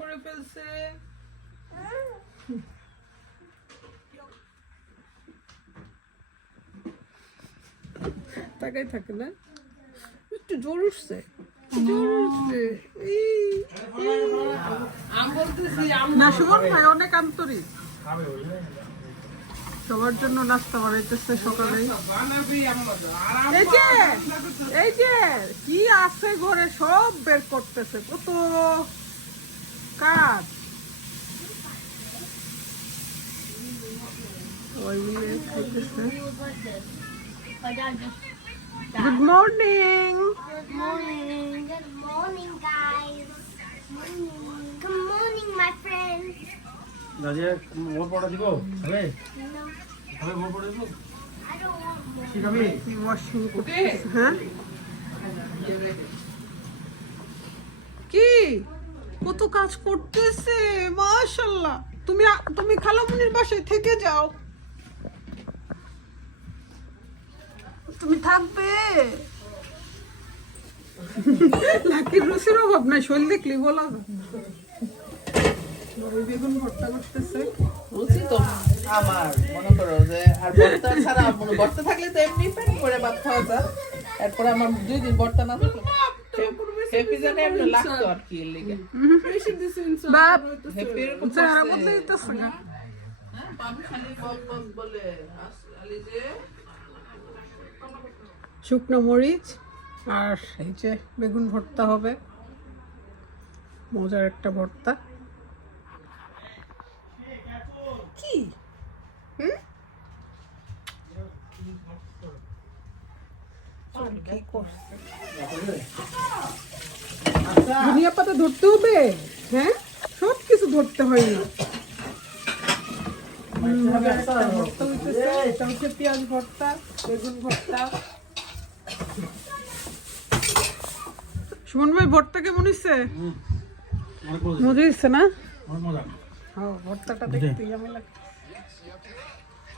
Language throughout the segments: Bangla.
করে ফেলছে। তাকাই থাকে না, একটু জোর উঠছে, না সুমন ভাই অনেক আন্তরিক, সবার জন্য নাস্তা বানাইতেছে সকালে। এই যে কি আছে ঘরে সব বের করতেছে, কত কাজ। Good morning. Good morning. Good morning, guys. Good morning, my friends. দাদিয়া মোর পড়া দিব হবে No, হবে মোর পড়া দিব I don't want more. ঠিক আছে ওয়াশিং করতেছে। হ্যাঁ কি কত কাজ করতেছে, মাশাআল্লাহ। তুমি খালামুনির বাসায় থেকে যাও, তুমি থাকবে। লাকির রুচির অভাব নাই, শরীর দেখলে বলা যায়। বেগুন ভর্তা করতেছে। বুঝছি তো আমার মনে করো যে আর বর্তা ছাড়া বর্তা থাকলে তো এমনি প্যান করে ভাত খাওয়া যায়। এরপরে আমার 2 দিন বর্তা না থাকলে হ্যাপি জানে এমনি লাগতো আর কি এর লিগে। বাপ হ্যাপি এরকম চেহারা বদলে দিতেছে না। হ্যাঁ বাবু খালি বক বক বলে খালি যে শুকনো মরিচ আর এই যে বেগুন ভর্তা হবে, মজার একটা ভর্তা। কি ধনিয়া পাতা ধরতে হবে, হ্যাঁ সব কিছু ধরতে হয় না। ভর্তা হইতেছে, এটা হচ্ছে পেঁয়াজ ভর্তা, বেগুন ভর্তা। সুমন ভাই ভর্তা কেমন হয়েছে? মজা হয়েছে না? মজা হ্যাঁ ভর্তাটা দেখতে কেমন লাগে।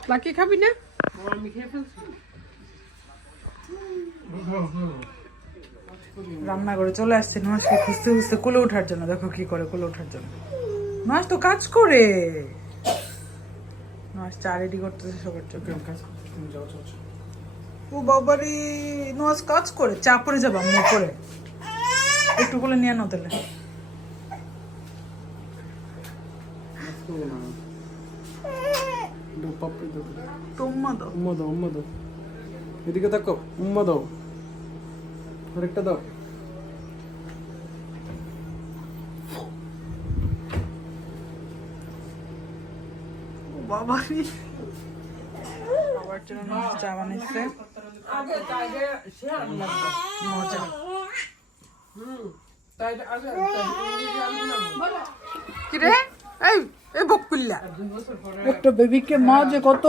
বাকি খাবি না? আমি খেয়ে ফেলছি। রান্না করে চলে আসছে নুহাসকে খুঁজতে খুঁজতে কোলে ওঠার জন্য। দেখো কি করে কোলে ওঠার জন্য। নুহাস তো কাজ করে, নুহাস চা রেডি করতেছে সবার জন্য। ও বাবারি, নুহাস কাজ করে, চা পরে যাবা মুখ করে, একটু কোলে নিয়ে নাও তাহলে। উম্মা দাও, উম্মা দাও এদিকে তাকো, উম্মা দাও, আরেকটা দাও। বাবারি সবার জন্য নুহাস চা বানাইছে, মজা। কিরে এই বকুল্লা একটা বেবিকে মা যে কত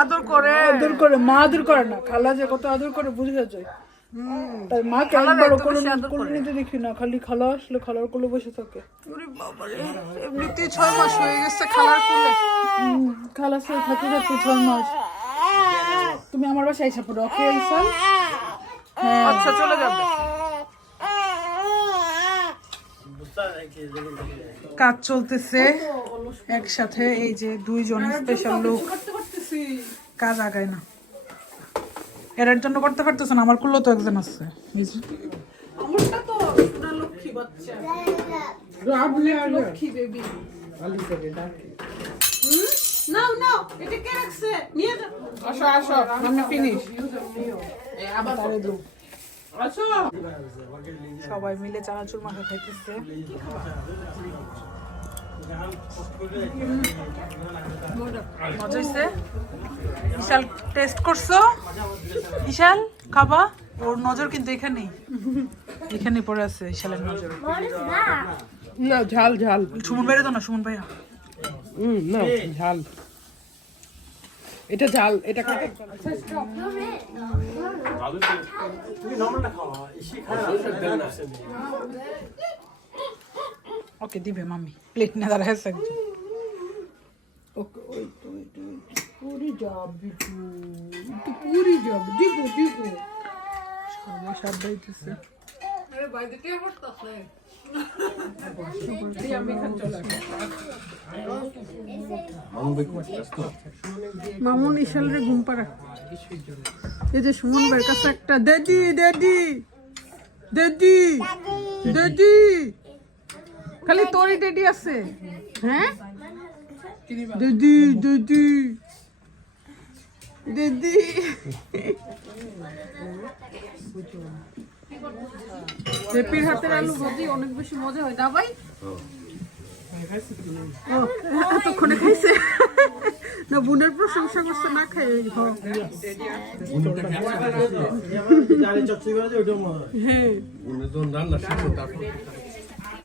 আদর করে, আদর করে, মা আদর করে না, খালা যে কত আদর করে বুঝা যায়। তাই মাকে একবার কোলে নিতে দেখি না, খালি খালা আসলে খালার কোলে বসে থাকে। ওরে বাবা রে, এমনিতেই 6 মাস হয়ে গেছে খালার কোলে। খালা সাথে থাকতে থাকতে 6 মাস। তুমি আমার বাসায় এসে পড়ো, ওকে ইসাল? আচ্ছা চলে যাবে। কাজ চলতেছে একসাথে, এই যে 2 জন স্পেশাল লোক কাজ আগায় না। এর জন্য করতে পারতেছে না, আমার কুলো তো একজন আছে। আমারটা তো পুরা লক্ষ্মী বাচ্চা, লক্ষ্মী বেবি। নাও নাও, এটা কে রাখছে? নিয়ে যাও। আসো আসো, আমি ফিনিশ। আবার তারে দাও। আসো। সবাই মিলে চানাচুর মাখা খাইতেছে। মজা হয়েছে? ইশাল টেস্ট করছো? ইশাল খাবা? ওর নজর কিন্তু এখানেই, এখানে পড়ে আছে ইশালের নজর। What is that? না ঝাল ঝাল। সুমন ভাইরে তো না, সুমন ভাইয়া না ঝাল, এটা ঝাল, এটা কাকে? ওকে দিবে মামি, প্লেট না দাঁড়ায় আছে একজন। ওকে ওই তো পুরি যাবে, তো পুরি যাবে, দিগো দিগো। সবাই সাবধাইতেছে। আরে ভাই দেখে করতেছে। মামুন ইশালরে ঘুম পাড়া। এই যে সুমন ভাইয়ের কাছে একটা দাদি দাদি দাদি দাদি, খালি তোরই দাদি আছে। হ্যাঁ দাদি দাদি দাদি। রেপির হাতের আলু ভাজি অনেক বেশি মজা হয় না ভাই? ও, এতক্ষণে খাইছে না, বোনের প্রশংসা করছে না খাই। হ্যাঁ